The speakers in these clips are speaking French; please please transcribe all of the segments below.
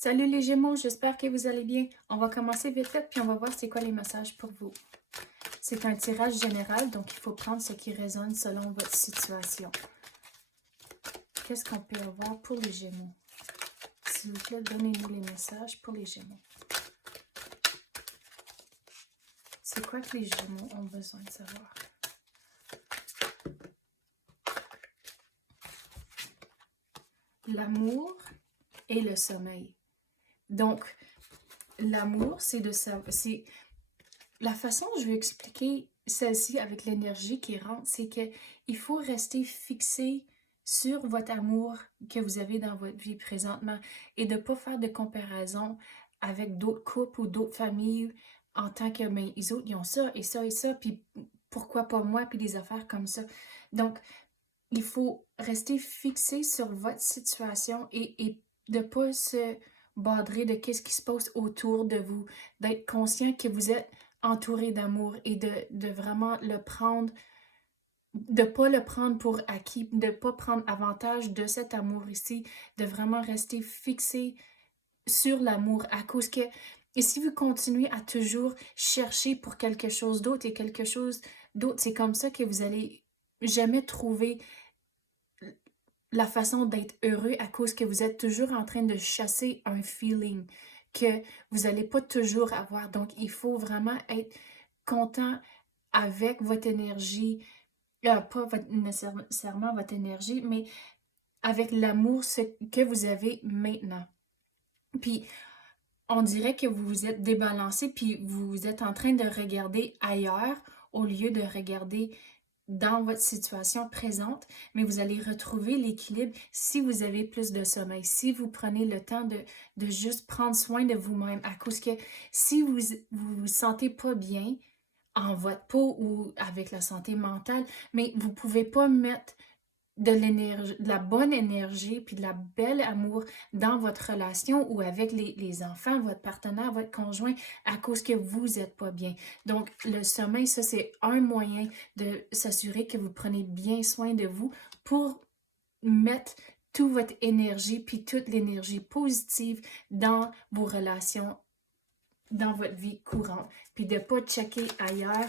Salut les Gémeaux, j'espère que vous allez bien. On va commencer vite fait, puis on va voir c'est quoi les messages pour vous. C'est un tirage général, donc il faut prendre ce qui résonne selon votre situation. Qu'est-ce qu'on peut avoir pour les Gémeaux? S'il vous plaît, donnez-nous les messages pour les Gémeaux. C'est quoi que les Gémeaux ont besoin de savoir? L'amour et le sommeil. Donc, l'amour, c'est de savoir... La façon dont je vais expliquer celle-ci avec l'énergie qui rentre, c'est que il faut rester fixé sur votre amour que vous avez dans votre vie présentement et de ne pas faire de comparaison avec d'autres couples ou d'autres familles en tant que, mais les autres, ils ont ça et ça et ça, puis pourquoi pas moi, puis des affaires comme ça. Donc, il faut rester fixé sur votre situation et de ne pas se badrer de qu'est-ce qui se passe autour de vous, d'être conscient que vous êtes entouré d'amour et de vraiment le prendre, de ne pas le prendre pour acquis, de ne pas prendre avantage de cet amour ici, de vraiment rester fixé sur l'amour à cause que, et si vous continuez à toujours chercher pour quelque chose d'autre et quelque chose d'autre, c'est comme ça que vous allez jamais trouver la façon d'être heureux à cause que vous êtes toujours en train de chasser un feeling que vous n'allez pas toujours avoir. Donc, il faut vraiment être content avec votre énergie, pas nécessairement votre énergie, mais avec l'amour que vous avez maintenant. Puis, on dirait que vous vous êtes débalancé, puis vous êtes en train de regarder ailleurs au lieu de regarder dans votre situation présente, mais vous allez retrouver l'équilibre si vous avez plus de sommeil, si vous prenez le temps de juste prendre soin de vous-même, à cause que si vous sentez pas bien en votre peau ou avec la santé mentale, mais vous pouvez pas mettre de l'énergie, de la bonne énergie, puis de la belle amour dans votre relation ou avec les enfants, votre partenaire, votre conjoint, à cause que vous n'êtes pas bien. Donc, le sommeil, ça, c'est un moyen de s'assurer que vous prenez bien soin de vous pour mettre toute votre énergie, puis toute l'énergie positive dans vos relations, dans votre vie courante, puis de ne pas checker ailleurs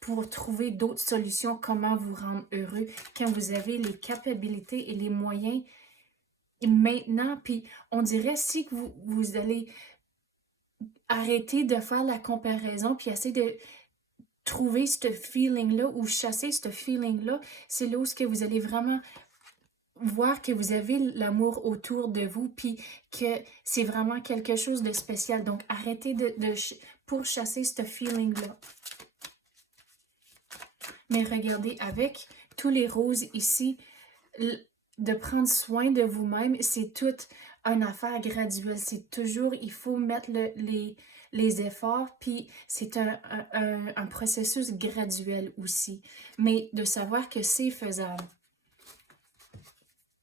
pour trouver d'autres solutions, comment vous rendre heureux quand vous avez les capacités et les moyens maintenant. Puis on dirait si que vous allez arrêter de faire la comparaison puis essayer de trouver ce feeling-là ou chasser ce feeling-là, c'est là où ce que vous allez vraiment voir que vous avez l'amour autour de vous puis que c'est vraiment quelque chose de spécial. Donc arrêtez pour chasser ce feeling-là. Mais regardez, avec tous les roses ici, de prendre soin de vous-même, c'est toute une affaire graduelle. C'est toujours, il faut mettre les efforts, puis c'est un processus graduel aussi. Mais de savoir que c'est faisable.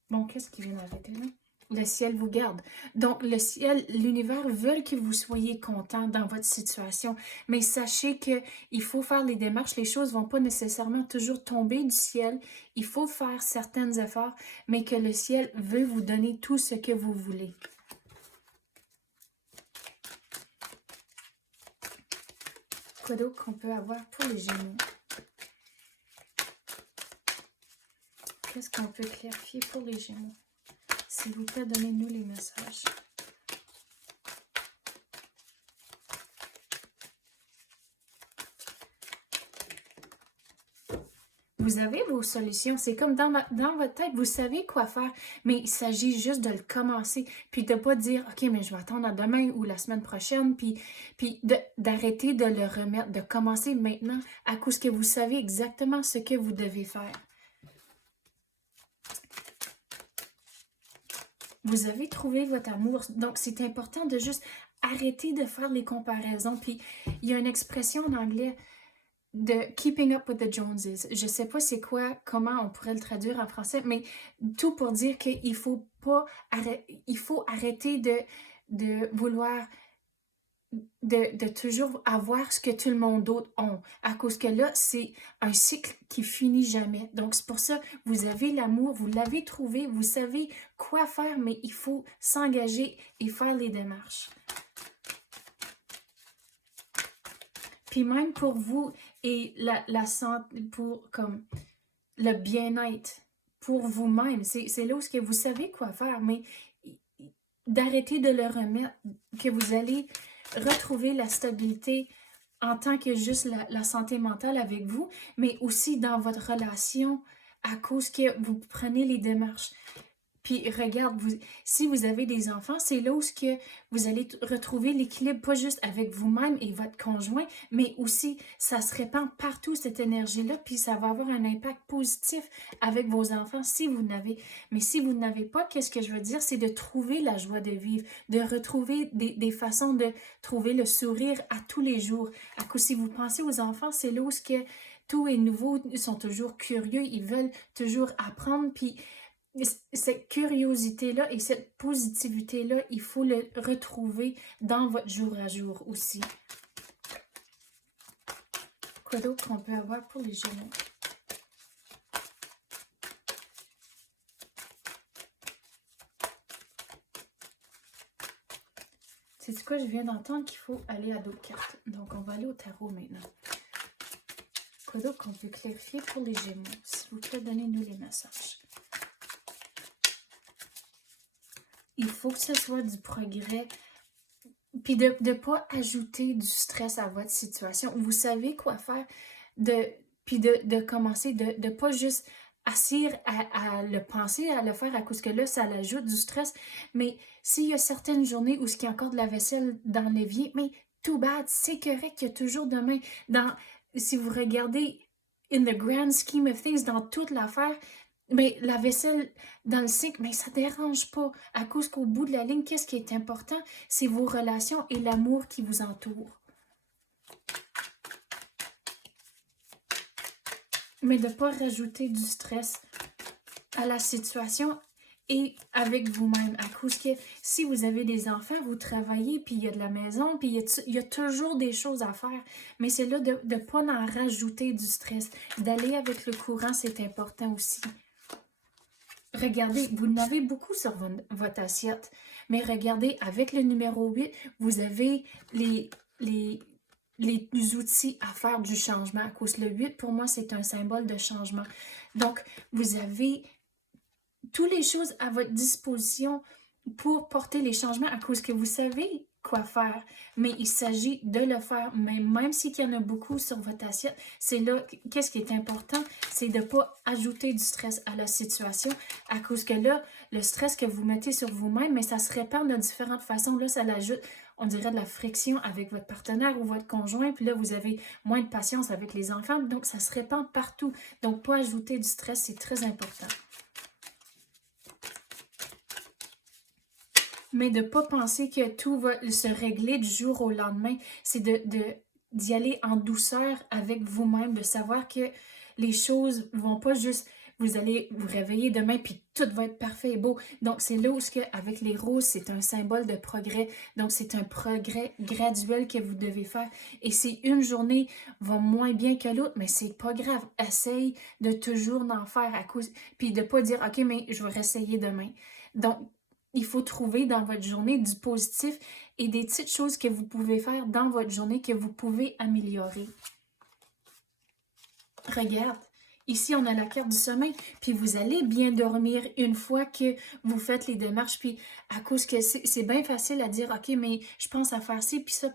Bon, qu'est-ce qui vient d'arrêter là? Le ciel vous garde. Donc, le ciel, l'univers veut que vous soyez content dans votre situation. Mais sachez qu'il faut faire les démarches. Les choses ne vont pas nécessairement toujours tomber du ciel. Il faut faire certains efforts, mais que le ciel veut vous donner tout ce que vous voulez. Quoi d'autre qu'on peut avoir pour les Gémeaux? Qu'est-ce qu'on peut clarifier pour les Gémeaux? S'il vous plaît, donnez-nous les messages. Vous avez vos solutions. C'est comme dans votre tête, vous savez quoi faire, mais il s'agit juste de le commencer. Puis de ne pas dire, OK, mais je vais attendre à demain ou la semaine prochaine. Puis d'arrêter de le remettre, de commencer maintenant à cause que vous savez exactement ce que vous devez faire. Vous avez trouvé votre amour. Donc, c'est important de juste arrêter de faire les comparaisons. Puis, il y a une expression en anglais de Keeping Up with the Joneses. Je sais pas c'est quoi, comment on pourrait le traduire en français, mais tout pour dire qu'il faut pas il faut arrêter de vouloir de toujours avoir ce que tout le monde d'autre ont. À cause que là, c'est un cycle qui finit jamais. Donc, c'est pour ça, vous avez l'amour, vous l'avez trouvé, vous savez quoi faire, mais il faut s'engager et faire les démarches. Puis même pour vous et la santé, pour comme le bien-être, pour vous-même, c'est là où que vous savez quoi faire, mais d'arrêter de le remettre, que vous allez retrouver la stabilité en tant que juste la santé mentale avec vous, mais aussi dans votre relation à cause que vous prenez les démarches. Puis regarde, si vous avez des enfants, c'est là où que vous allez retrouver l'équilibre, pas juste avec vous-même et votre conjoint, mais aussi ça se répand partout, cette énergie-là, puis ça va avoir un impact positif avec vos enfants si vous n'avez. Mais si vous n'avez pas, qu'est-ce que je veux dire? C'est de trouver la joie de vivre, de retrouver des façons de trouver le sourire à tous les jours. À cause, si vous pensez aux enfants, c'est là où que tout est nouveau, ils sont toujours curieux, ils veulent toujours apprendre, puis cette curiosité-là et cette positivité-là, il faut le retrouver dans votre jour à jour aussi. Quoi d'autre qu'on peut avoir pour les Gémeaux? C'est quoi, je viens d'entendre qu'il faut aller à d'autres cartes. Donc, on va aller au tarot maintenant. Quoi d'autre qu'on peut clarifier pour les Gémeaux? S'il vous plaît, donnez-nous les messages. Il faut que ce soit du progrès, puis de ne pas ajouter du stress à votre situation. Vous savez quoi faire, puis de commencer, de ne pas juste assis à le penser, à le faire, à cause que là, ça l'ajoute du stress. Mais s'il y a certaines journées où il y a encore de la vaisselle dans l'évier, mais too bad, c'est correct, il y a toujours demain. Si vous regardez in the grand scheme of things, dans toute l'affaire, mais la vaisselle dans le sink, mais ça ne dérange pas. À cause qu'au bout de la ligne, qu'est-ce qui est important? C'est vos relations et l'amour qui vous entoure. Mais de ne pas rajouter du stress à la situation et avec vous-même. À cause que si vous avez des enfants, vous travaillez, puis il y a de la maison, puis il y a toujours des choses à faire. Mais c'est là de ne pas en rajouter du stress. D'aller avec le courant, c'est important aussi. Regardez, vous en avez beaucoup sur votre assiette, mais regardez, avec le numéro 8, vous avez les outils à faire du changement. À cause le 8, pour moi, c'est un symbole de changement. Donc, vous avez toutes les choses à votre disposition pour porter les changements à cause que vous savez quoi faire, mais il s'agit de le faire, mais même s'il y en a beaucoup sur votre assiette, c'est là, qu'est-ce qui est important, c'est de ne pas ajouter du stress à la situation, à cause que là, le stress que vous mettez sur vous-même, mais ça se répand de différentes façons, là, ça l'ajoute, on dirait de la friction avec votre partenaire ou votre conjoint, puis là, vous avez moins de patience avec les enfants, donc ça se répand partout, donc pas ajouter du stress, c'est très important. Mais de ne pas penser que tout va se régler du jour au lendemain. C'est d'y aller en douceur avec vous-même, de savoir que les choses ne vont pas juste... Vous allez vous réveiller demain, puis tout va être parfait et beau. Donc, c'est là où, avec les roses, c'est un symbole de progrès. Donc, c'est un progrès graduel que vous devez faire. Et si une journée va moins bien que l'autre, mais c'est pas grave. Essaye de toujours en faire à cause... Puis de ne pas dire, OK, mais je vais réessayer demain. Donc, il faut trouver dans votre journée du positif et des petites choses que vous pouvez faire dans votre journée que vous pouvez améliorer. Regarde, ici on a la carte du sommeil, puis vous allez bien dormir une fois que vous faites les démarches, puis à cause que c'est bien facile à dire, OK, mais je pense à faire ci, puis ça,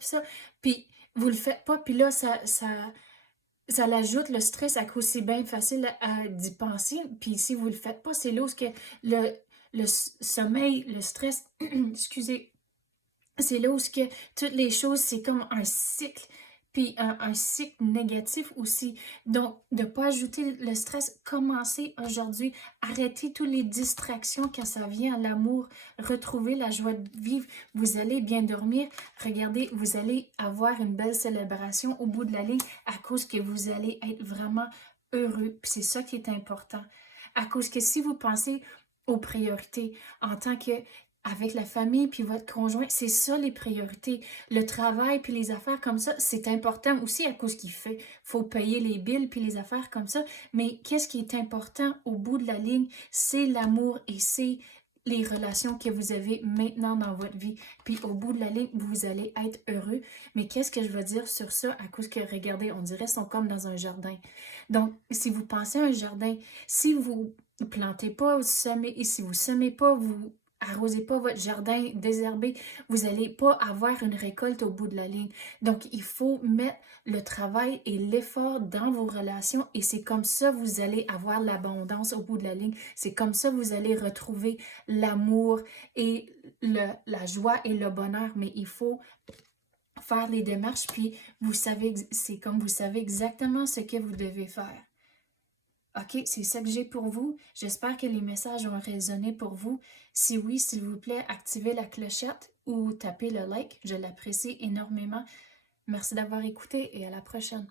puis vous le faites pas, puis là, ça l'ajoute le stress à cause c'est bien facile d'y penser, puis si vous le faites pas, c'est là où le sommeil, le stress, excusez, c'est là où toutes les choses, c'est comme un cycle, puis un cycle négatif aussi. Donc, de ne pas ajouter le stress, commencez aujourd'hui, arrêtez toutes les distractions quand ça vient à l'amour, retrouvez la joie de vivre, vous allez bien dormir, regardez, vous allez avoir une belle célébration au bout de la ligne à cause que vous allez être vraiment heureux, puis c'est ça qui est important. À cause que si vous pensez aux priorités en tant que avec la famille puis votre conjoint, c'est ça les priorités. Le travail puis les affaires comme ça, c'est important aussi à cause qu'il fait. Faut payer les billes puis les affaires comme ça. Mais qu'est-ce qui est important au bout de la ligne, c'est l'amour et c'est les relations que vous avez maintenant dans votre vie. Puis au bout de la ligne, vous allez être heureux. Mais qu'est-ce que je veux dire sur ça? À cause que, regardez, on dirait qu'ils sont comme dans un jardin. Donc, si vous pensez à un jardin, si vous plantez pas, vous semez, et si vous semez pas, vous arrosez pas votre jardin désherbé, vous n'allez pas avoir une récolte au bout de la ligne. Donc, il faut mettre le travail et l'effort dans vos relations et c'est comme ça que vous allez avoir l'abondance au bout de la ligne. C'est comme ça que vous allez retrouver l'amour et la joie et le bonheur. Mais il faut faire les démarches, puis vous savez, c'est comme vous savez exactement ce que vous devez faire. OK, c'est ça que j'ai pour vous. J'espère que les messages ont résonné pour vous. Si oui, s'il vous plaît, activez la clochette ou tapez le like. Je l'apprécie énormément. Merci d'avoir écouté et à la prochaine.